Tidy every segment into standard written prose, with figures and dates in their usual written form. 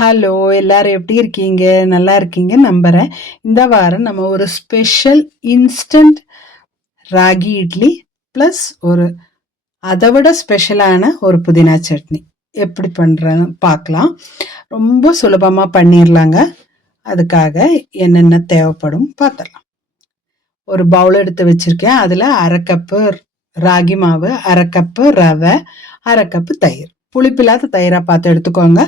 Hello! எல்லாரும் எப்படி இருக்கீங்க? நல்லா இருக்கீங்கன்னு நம்புறேன். இந்த வாரம் நம்ம ஒரு special instant ragi idli plus அத விட ஸ்பெஷலான ஒரு புதினா சட்னி எப்படி பண்றேன்னு பார்க்கலாம். ரொம்ப சுலபமா பண்ணிரலாங்க. அதுக்காக என்னென்ன தேவைப்படும் பார்த்துரலாம். ஒரு பவுல் எடுத்து வச்சிருக்கேன். அதுல 1/2 கப்பு ராகி மாவு, 1/2 கப்பு ரவை, 1/2 கப்பு தயிர். புளிப்பில்லாத தயிரா பார்த்து எடுத்துக்கோங்க.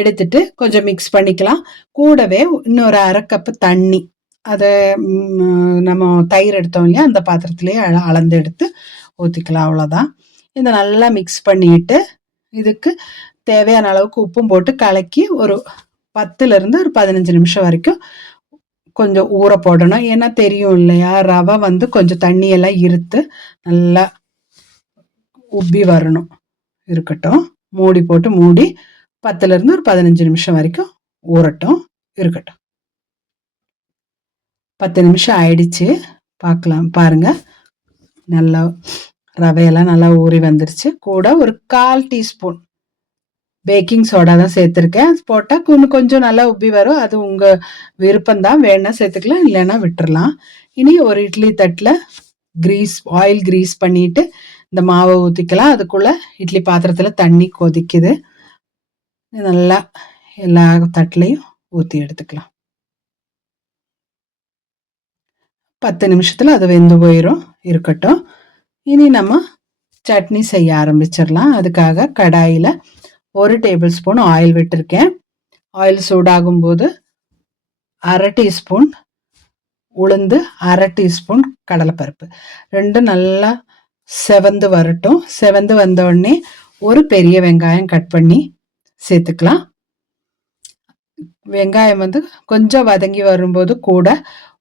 எடுத்துட்டு கொஞ்சம் மிக்ஸ் பண்ணிக்கலாம். கூடவே இன்னொரு 1/2 கப்பு தண்ணி. அத நம்ம தயிர் எடுத்தோம் இல்லையா? அந்த பாத்திரத்திலேயே அளந்து எடுத்து ஊத்திக்கலாம். அவ்வளோதான். இத நல்லா மிக்ஸ் பண்ணிட்டு, இதுக்கு தேவையான அளவுக்கு உப்பும் போட்டு கலக்கி ஒரு 10லிருந்து ஒரு 15 நிமிஷம் வரைக்கும் கொஞ்சம் ஊற போடணும். ஏன்னா தெரியும் இல்லையா? ரவை வந்து கொஞ்சம் தண்ணியெல்லாம் இருத்து நல்லா உப்பி வரணும். இருக்கட்டும். மூடி போட்டு மூடி 10லிருந்து ஒரு 15 நிமிஷம் வரைக்கும் ஊறட்டும். இருக்கட்டும். 10 நிமிஷம் ஆயிடுச்சு. பார்க்கலாம். பாருங்க. நல்லா ரவையெல்லாம் நல்லா ஊறி வந்துருச்சு. கூட ஒரு 1/4 டீஸ்பூன் பேக்கிங் சோடா தான் சேர்த்துருக்கேன். போட்டா கொஞ்சம் நல்லா உப்பி வரும். அது உங்க விருப்பம் தான். வேணா சேர்த்துக்கலாம், இல்லைன்னா விட்டுறலாம். இனி ஒரு இட்லி தட்டுல ஆயில் கிரீஸ் பண்ணிட்டு இந்த மாவை ஊத்திக்கலாம். அதுக்குள்ள இட்லி பாத்திரத்துல தண்ணி கொதிக்குது. நல்லா எல்லா தட்டுலையும் ஊத்தி எடுத்துக்கலாம். 10 நிமிஷத்துல அது வெந்து போயிரும். இருக்கட்டும். இனி நம்ம சட்னி செய்ய ஆரம்பிச்சிடலாம். அதுக்காக கடாயில 1 டேபிள் ஸ்பூன் ஆயில் விட்டுருக்கேன். ஆயில் சூடாகும் போது 1/2 டீஸ்பூன் உளுந்து, 1/2 டீஸ்பூன் கடலைப்பருப்பு, ரெண்டும் நல்லா செவந்து வரட்டும். செவந்து வந்த உடனே ஒரு பெரிய வெங்காயம் கட் பண்ணி சேர்த்துக்கலாம். வெங்காயம் வந்து கொஞ்சம் வதங்கி வரும்போது கூட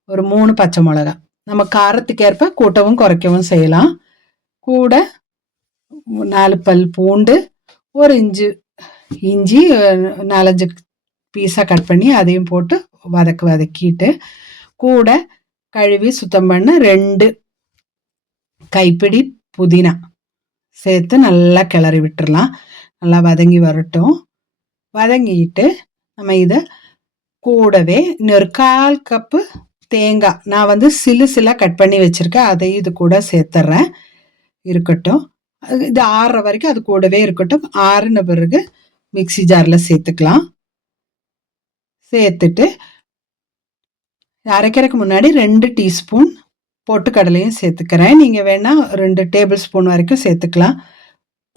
ஒரு 3 பச்சை மிளகாய், நம்ம காரத்துக்கு ஏற்ப கூட்டவும் குறைக்கவும் செய்யலாம். கூட 4 பல் பூண்டு, ஒரு இஞ்சி 4-5 பீஸா கட் பண்ணி அதையும் போட்டு வதக்கிட்டு, கூட கழுவி சுத்தம் பண்ண 2 கைப்பிடி புதினா சேர்த்து நல்லா கிளறி விட்டுறலாம். நல்லா வதங்கி வரட்டும். வதங்கிட்டு நம்ம இதை கூடவே இன்னொரு 1/4 கப்பு தேங்காய் நான் வந்து சில்லா கட் பண்ணி வச்சிருக்கேன். அதையும் இது கூட சேர்த்துறேன். இருக்கட்டும். இது ஆறுற வரைக்கும் அது கூடவே இருக்கட்டும். ஆறுன பிறகு மிக்சி ஜார்ல சேர்த்துக்கலாம். சேர்த்துட்டு அரைக்கிறதுக்கு முன்னாடி 2 டீஸ்பூன் பொட்டுக்கடலையும் சேர்த்துக்கிறேன். நீங்க வேணா 2 டேபிள் ஸ்பூன் வரைக்கும் சேர்த்துக்கலாம்.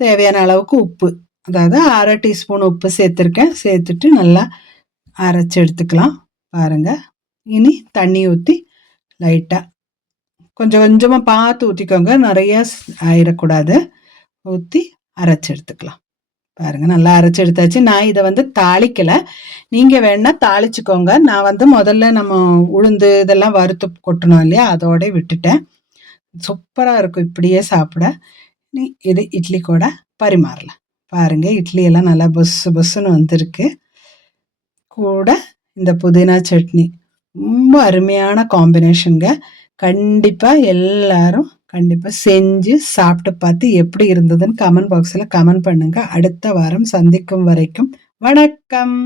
தேவையான அளவுக்கு உப்பு, அதாவது 1/2 டீஸ்பூன் உப்பு சேர்த்துருக்கேன். சேர்த்துட்டு நல்லா அரைச்சி எடுத்துக்கலாம். பாருங்க. இனி தண்ணி ஊற்றி லைட்டாக கொஞ்சம் கொஞ்சமாக பார்த்து ஊற்றிக்கோங்க, நிறைய ஆயிடக்கூடாது. ஊற்றி அரைச்சி எடுத்துக்கலாம். பாருங்க, நல்லா அரைச்சி எடுத்தாச்சு. நான் இதை வந்து தாளிக்கலை, நீங்கள் வேணா தாளிச்சுக்கோங்க. நான் வந்து முதல்ல நம்ம உளுந்து இதெல்லாம் வறுத்து கொட்டணும் இல்லையா, அதோட விட்டுட்டேன். சூப்பராக இருக்கும் இப்படியே சாப்பிட. இது இட்லி கூட பரிமாறலாம். பாருங்க, இட்லி எல்லாம் நல்லா பொசு பொசுன்னு வந்திருக்கு. கூட இந்த புதினா சட்னி ரொம்ப அருமையான காம்பினேஷனுங்க. கண்டிப்பாக எல்லாரும் செஞ்சு சாப்பிட்டு பார்த்து எப்படி இருந்ததுன்னு கமெண்ட் பாக்ஸில் கமெண்ட் பண்ணுங்க. அடுத்த வாரம் சந்திக்கும் வரைக்கும் வணக்கம்.